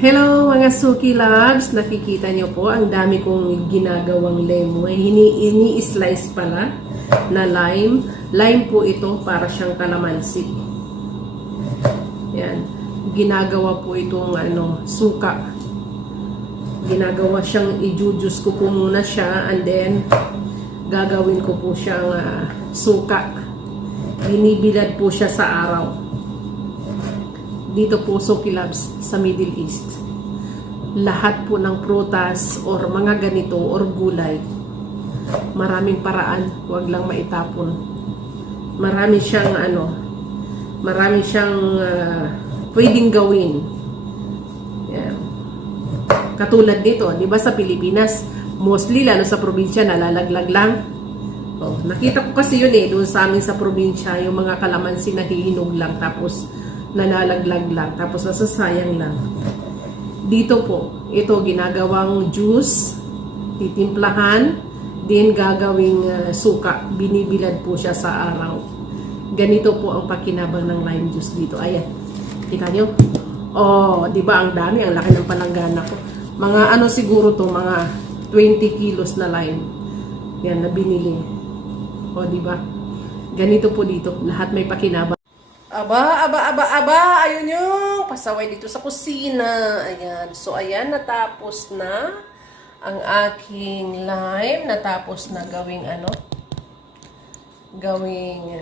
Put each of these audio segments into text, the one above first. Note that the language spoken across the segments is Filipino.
Hello mga Suki Loves! Nakikita niyo po, ang dami kong ginagawang lemon. Ini-slice pala na lime. Lime po ito para siyang kalamansi. Yan. Ginagawa po itong suka. Ginagawa siyang i-juice ko po muna siya and then gagawin ko po siyang suka. Binibilad po siya sa araw. Dito po Suki Loves sa Middle East. Lahat po ng prutas or mga ganito or gulay, maraming paraan, huwag lang maitapon. Marami siyang pwedeng gawin. Yan. Katulad nito, 'di ba sa Pilipinas, mostly lalo sa probinsya nalalaglag lang. Oh, nakita ko kasi yun doon sa amin sa probinsya, yung mga kalamansi na hihinog lang tapos nalalaglag lang, tapos nasasayang lang. Dito po, ito ginagawang juice, titimplahan, din gagawing suka, binibilad po siya sa araw. Ganito po ang pakinabang ng lime juice dito. Ayan, kita nyo? Oh, di ba ang dami, ang laki ng palanggana ko. Mga siguro to, mga 20 kilos na lime. Yan, na binili. Oh, di ba? Ganito po dito, lahat may pakinabang. Aba, ayun yung pasaway dito sa kusina. Ayan. So, ayan, natapos na ang aking lime. Natapos na gawing gawing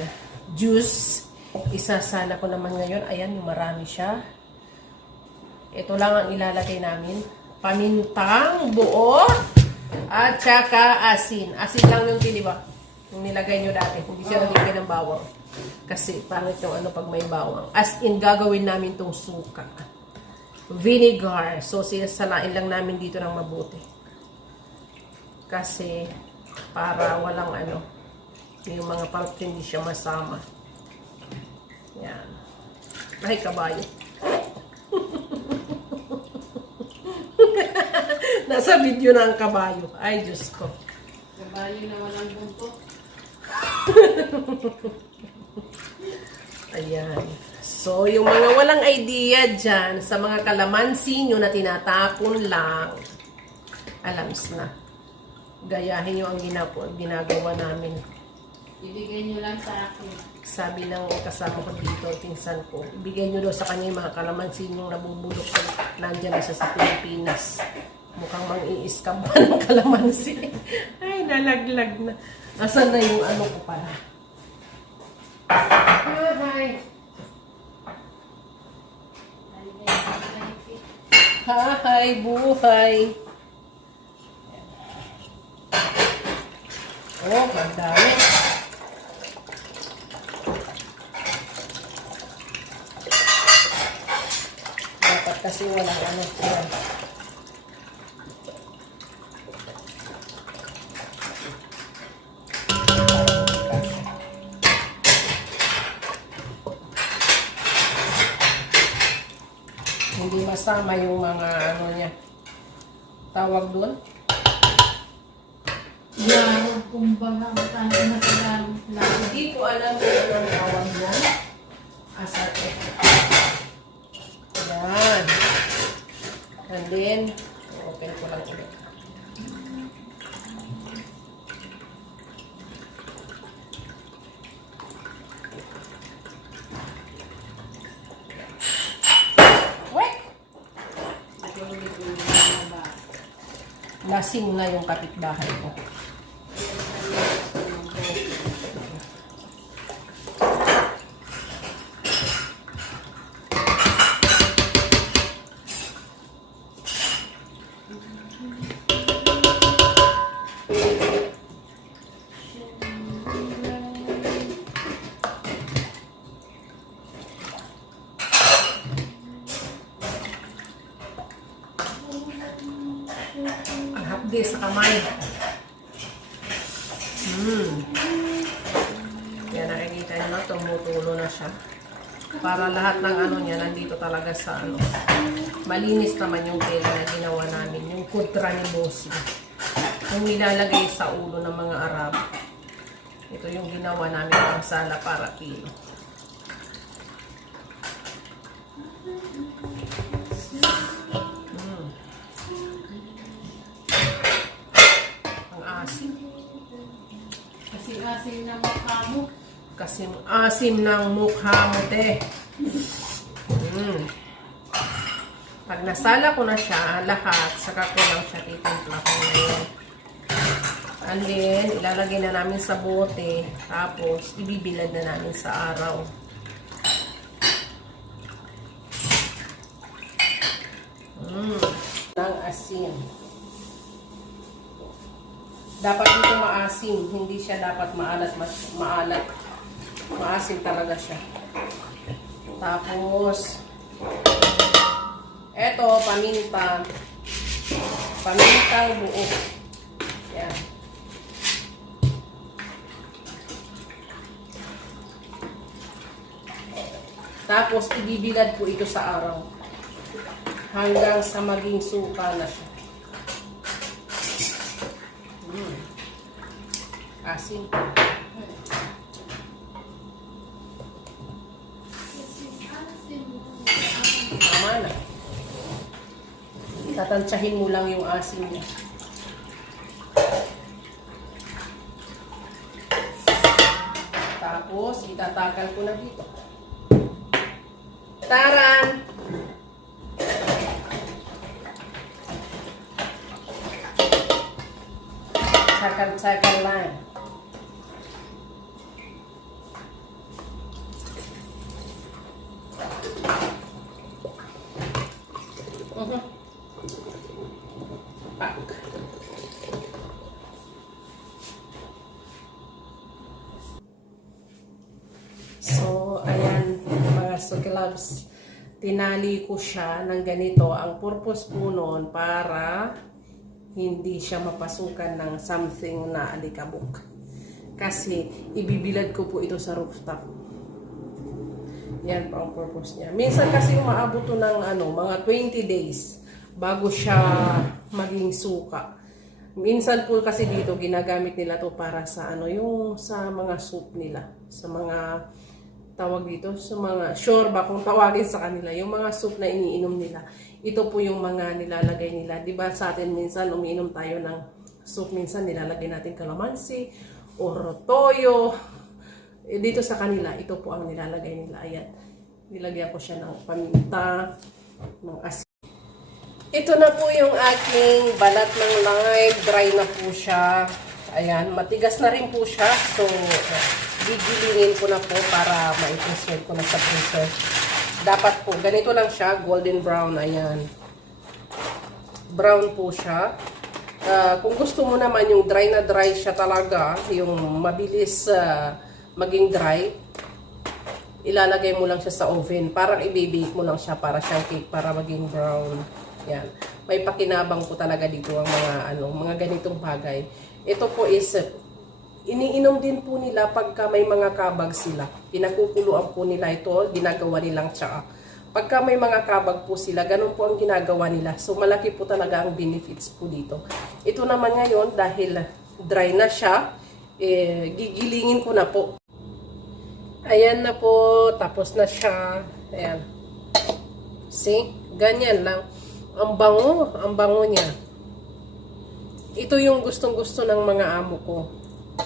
juice. Isasala ko naman ngayon. Ayan, yung marami siya. Ito lang ang ilalagay namin. Pamintang buo at saka asin. Asin lang yung tiniba. Yung nilagay nyo dati. Hindi siya nalagay ng bawang. Kasi pangit yung pag may bawang. As in, gagawin namin tong suka. Vinegar. So, sisalain lang namin dito ng mabuti. Kasi, para walang yung mga part hindi siya masama. Yan. Ay, kabayo. Nasa video na ang kabayo. Ay, Diyos ko. Kabayo na walang buntot. Ayan. So, yung mga walang idea dyan, sa mga kalamansi nyo na tinatapon lang, alams na. Gayahin nyo ang ginagawa namin. Ibigay nyo lang sa akin. Sabi ng kasama ko dito, pinsan ko, ibigay nyo daw sa kanya yung mga kalamansi nyo nabubulok nandyan na siya sa Pilipinas. Mukhang mang-i-scam pa ng kalamansi. Ay, nalaglag na. Asan na yung ko pala? Hi! Hi, buhay! Oh, magdami. Dapat kasi walang yan. Hindi masama yung mga niya. Tawag doon? Yarog, kumbaga, tayo na Tagalog lang. Hindi ko alam kung anong tawag yan. Asate. Yan. And then, open ko lang ulit. Lasing na yung kapitbahay ko. Hapde sa kamay. Yan, nakikita nyo na, tumutulo na siya. Para lahat ng niya, nandito talaga sa Malinis naman yung tela na ginawa namin. Yung kudra ni Bossy. Yung nilalagay sa ulo ng mga Arab. Ito yung ginawa namin ng sala para kilo. asin ng mukha mo. Kasing asim ng mukha mo, te. Pag nasala ko na siya, lahat, saka ko lang siya titimpla ko ngayon. And then, ilalagay na namin sa bote. Tapos, ibibilad na namin sa araw. Ng asin. Dapat dito maasim. Hindi siya dapat maalat. Maalat. Maasim talaga siya. Tapos, eto, paminta. Pamintang buo. Yan. Tapos, ibibilad po ito sa araw. Hanggang sa maging suka na siya. Asin. Tama na. Tatansyahin mo lang yung asin niya. Tapos, itatakal ko na dito. Taran! Sakal-sakal lang. Pak. So, ayan, mga sukilabs. Tinali ko siya ng ganito. Ang purpose po noon para hindi siya mapasukan ng something na alikabok. Kasi, ibibilad ko po ito sa rooftop. Yan po ang purpose niya. Minsan kasi umaabot to ng mga 20 days bago siya maging suka. Minsan po kasi dito ginagamit nila to para sa yung sa mga soup nila, sa mga tawag dito, sa mga shorba kung tawagin sa kanila, yung mga soup na iniinom nila. Ito po yung mga nilalagay nila. 'Di ba sa atin minsan umiinom tayo ng soup, minsan nilalagay natin kalamansi or toyo. Dito sa kanila, ito po ang nilalagay nila. Ayan. Nilagyan ko siya ng paminta, ng asin. Ito na po yung aking balat ng live. Dry na po siya. Ayan. Matigas na rin po siya. So, gigilingin ko na po para ma-preserve ko na sa freezer. Dapat po, ganito lang siya. Golden brown. Ayan. Brown po siya. Kung gusto mo naman yung dry na dry siya talaga, yung mabilis maging dry, ilalagay mo lang siya sa oven. Parang i-bake mo lang siya para siyang cake, para maging brown. Yan. May pakinabang po talaga dito ang mga ganitong bagay. Ito po is iniinom din po nila pagka may mga kabag sila. Pinakukuluan po nila ito, ginagawa nilang tsaa. Pagka may mga kabag po sila, ganun po ang ginagawa nila. So malaki po talaga ang benefits po dito. Ito naman ngayon, dahil dry na siya, gigilingin ko na po. Ayan na po, tapos na siya. Ayan. See? Ganyan lang. Ang bango niya. Ito yung gustong-gusto ng mga amo ko.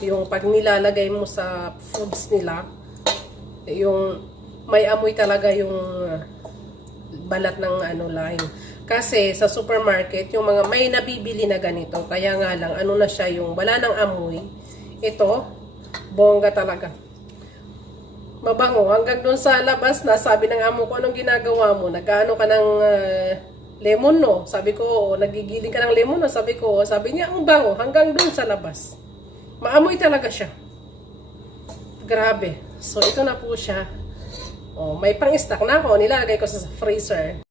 Yung pag nilalagay mo sa foods nila, yung may amoy talaga yung balat ng lime. Kasi sa supermarket, yung mga may nabibili na ganito, kaya nga lang, na siya yung wala ng amoy. Ito, bongga talaga. Mabango. Hanggang doon sa labas na, sabi ng amo ko, anong ginagawa mo? Nag-ano ka ng lemon, no? Sabi ko, nagigiling ka ng lemon, no? Sabi ko, sabi niya, ang bango. Hanggang doon sa labas. Maamoy talaga siya. Grabe. So, ito na po siya. Oh, may pang-stock na ako. Nilagay ko sa freezer.